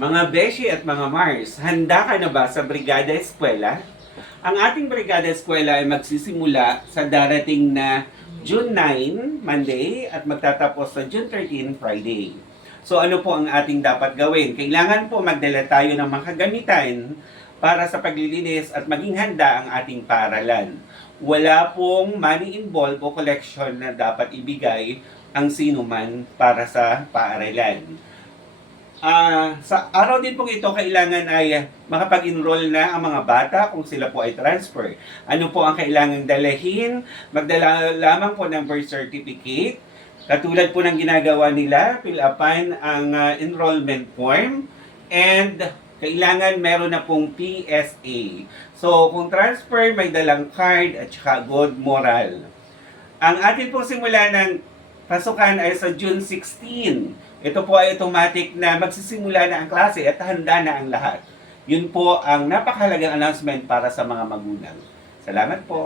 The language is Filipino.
Mga Beshi at mga Mars, handa ka na ba sa Brigada Eskwela? Ang ating Brigada Eskwela ay magsisimula sa darating na June 9, Monday, at magtatapos sa June 13, Friday. So ano po ang ating dapat gawin? Kailangan po magdala tayo ng mga kagamitan para sa paglilinis at maging handa ang ating paaralan. Wala pong money involved o collection na dapat ibigay ang sinuman para sa paaralan. Sa araw din pong ito, kailangan ay makapag-enroll na ang mga bata kung sila po ay transfer. Ano po ang kailangang dalahin? Magdala lamang po ng birth certificate. Katulad po ng ginagawa nila, fill upan ang enrollment form. And kailangan meron na pong PSA. So kung transfer, may dalang card at saka good moral. Ang atin pong simula ng pasukan ay sa June 16. Ito po ay automatic na magsisimula na ang klase at handa na ang lahat. Yun po ang napakahalagang announcement para sa mga magulang. Salamat po.